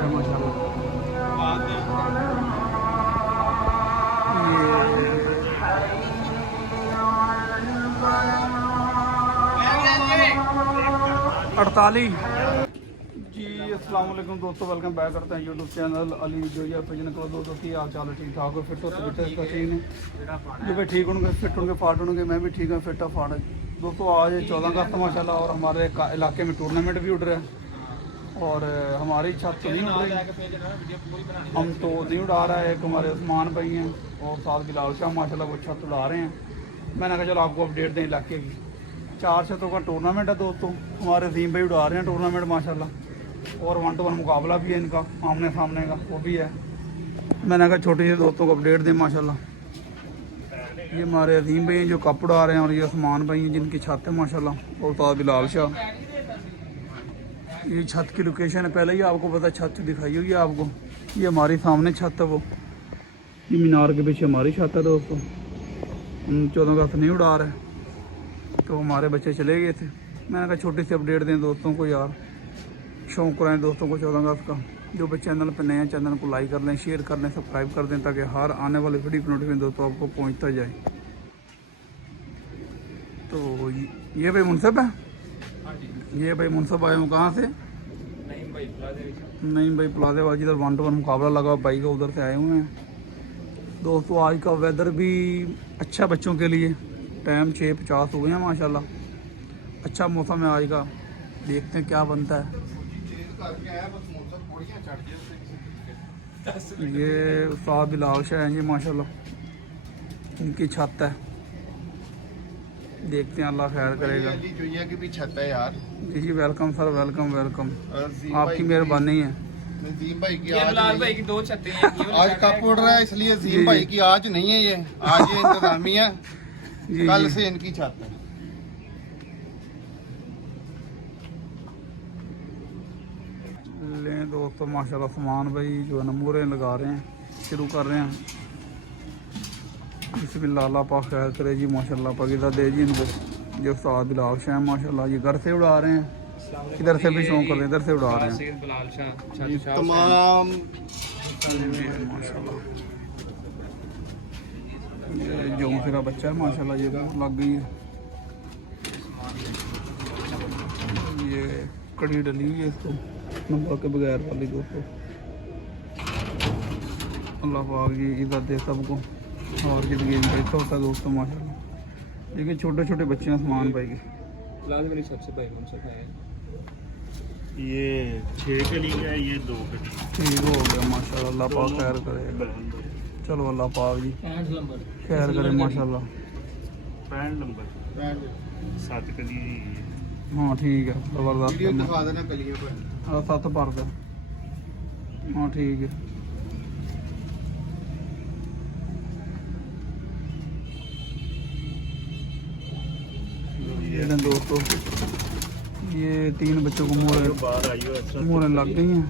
है माशाल्लाह। ये 48 जी। अस्सलाम वालेकुम दोस्तों, वेलकम बैक करते हैं यूट्यूब चैनल अली जोया फजन को। दोस्तों की हाल चाल ठीक ठाक हो, फिट हो, तबीयत ठीक ने जो भाई ठीक होंगे, फिट होंगे, फाट होंगे, मैं भी ठीक हूँ, फिट है, फाट है। दोस्तों आज 14 अगस्त माशाल्लाह और हमारे इलाके में टूर्नामेंट भी उड़ रहा है और हमारी छत तो नहीं उड़ रही, हम तो नहीं उड़ा रहा है। एक हमारे उस्मान भाई हैं और साथ बिलाल शाह माशाल्लाह वो छत उड़ा रहे हैं। मैंने कहा चलो आपको अपडेट दें इलाके की। 4 छतों का टूर्नामेंट है दोस्तों, हमारे अजीम भाई उड़ा रहे हैं टूर्नामेंट माशाल्लाह और 1 to 1 मुकाबला भी है इनका, आमने सामने का वो भी है। मैंने कहा छोटे से दोस्तों को अपडेट दें माशाल्लाह। ये हमारे अजीम भाई हैं जो कप उड़ा रहे हैं और ये उस्मान भाई हैं जिनकी छत है माशाल्लाह और साथ बिलाल शाह। ये छत की लोकेशन है, पहले ही आपको पता छत दिखाई होगी आपको। ये हमारी सामने छत है, वो ये मीनार के पीछे हमारी छत है दोस्तों। हम 14 अगस्त नहीं उड़ा रहे तो हमारे बच्चे चले गए थे। मैंने कहा छोटी सी अपडेट दें दोस्तों को यार, शौक़ कराएं दोस्तों को 14 अगस्त का। जो बच्चे चैनल पर नए हैं चैनल को लाइक कर लें, शेयर कर लें, सब्सक्राइब कर दें ताकि हर आने वाले वीडियो की नोटिफिकेशन दोस्तों आपको पहुँचता जाए। तो ये भाई मुनसब है, ये भाई मुनसब आए हूँ कहाँ से? नहीं भाई प्लाजे वाजी इधर 1 to 1 मुकाबला लगा भाई का, उधर से आए हुए हैं दोस्तों। आज का वेदर भी अच्छा बच्चों के लिए, टाइम 6:50 हो गए हैं माशाल्लाह। अच्छा मौसम है आज का, देखते हैं क्या बनता है। ये उस्ताद बिलाल शाह हैं जी माशाल्लाह, इनकी छत है, देखते हैं अल्लाह खैर करेगा। जोया की भी छत है यार। जी जी वेलकम सर, वेलकम वेलकम, आपकी मेहरबानी है। नजीम भाई की ये बिलाल भाई की 2 छतें हैं। आज कप उड़ रहा है इसलिए अजीम भाई की आज नहीं है, ये आज ये इंतजामिया जी कल जी। से इनकी छत है। लें दोस्तों माशाल्लाह उस्मान भाई जो है ना मोहरें लगा रहे हैं, शुरू कर रहे हैं। बिस्मिल्लाह, अल्लाह पाक खैर करे जी माशाल्लाह, पगीदा दे जी इनको। जो उस्ताद बिलाल शाह हैं माशाल्लाह, ये घर से उड़ा रहे हैं, इधर से भी शौक कर रहे हैं, इधर से उड़ा रहे हैं बिलाल शाह तमाम माशाल्लाह। ये जो मेरा बच्चा है माशाल्लाह, ये लग गई है, ये कड़ी डली हुई है इसको नंबर के बगैर वाली दोस्तों। अल्लाह पाक जी इज्जत दे सबको और जिंदगी में बरकत होता है दोस्तों माशाल्लाह। देखिए छोटे छोटे बच्चे हैं उस्मान भाई के। बिलाल वाली सबसे भाई कौन सा है? ये 6 कली है, ये 2 कली। ठीक हो गया माशाल्लाह, अल्लाह पाक खैर करे। चलो अल्लाह पाक जी 65 नंबर खैर करे माशाल्लाह। 65 नंबर 7 कली है। हाँ ठीक है, जबरदस्त वीडियो दिखा देना कलियों पर। हाँ 7 पर दे। हाँ ठीक है। ये दोस्तों ये 3 बच्चों को बाहर आई हो ऐसा मोहरें लग गई हैं।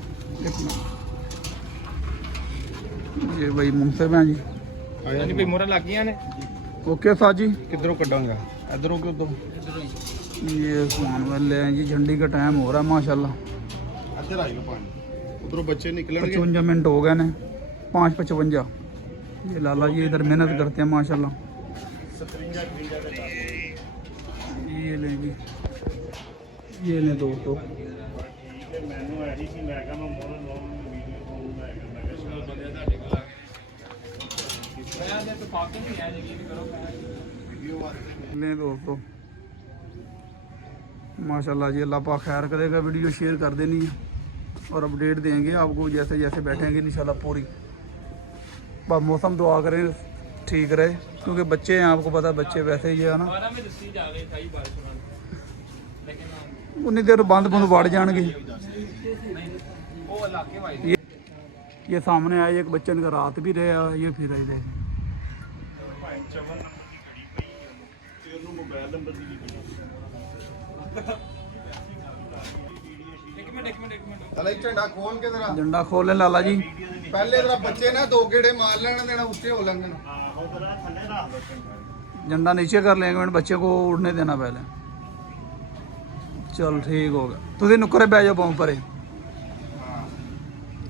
ये भाई मुनसिब हैं जी। यानी भाई मोहरा लग गया ने। ओके साहब जी, किधरों कटांगा इधरों क्यों? ये सामान वाले हैं जी, झंडी का टाइम हो रहा है माशाल्लाह। इधर आई लो पानी, उधरों बच्चे निकलेंगे। 55 मिनट हो गए ने, 5:55। ये लाला जी इधर मेहनत करते हैं माशाल्लाह। ये लें जी, ये लें दोस्तों। मैनू ऐसी कि मैं कहा मैं मोर वीडियो बनाऊंगा, मैं तो पाके नहीं है जी करो लें दोस्तों माशाल्लाह जी, अल्लाह पाक खैर करेगा। वीडियो शेयर कर देनी है और अपडेट देंगे आपको जैसे जैसे बैठेंगे इंशाल्लाह पूरी। बस मौसम दुआ करें ठीक रहे क्योंकि बच्चे हैं, आपको पता है बच्चे वैसे ही है ना, उन्नी देर बंद बंद बढ़ जाएंगे। ये सामने आए एक बच्चे का रात भी रहे, ये फिर आई रहे। मोबाइल नंबर चले झंडा खोल के जरा, झंडा खोल लें लाला जी। पहले जरा बच्चे ना 2 गेड़े मार लेने देना, उससे हो लेंगे ना। झंडा नीचे कर लेंगे, मिनट बच्चे को उड़ने देना पहले। चल ठीक हो गया, तुझे नुकरे बह जाओ पाँव पर।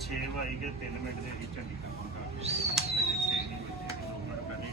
6 ਵਜ ਕੇ 3 ਮਿੰਟ ਦੇ ਵਿੱਚ ਝੰਡੀ ਦਾ ਕੰਮ ਕਰ 6 ਨਹੀਂ ਵਜੇ 2 ਮਿੰਟ ਪਹਿਲੇ ਹੀ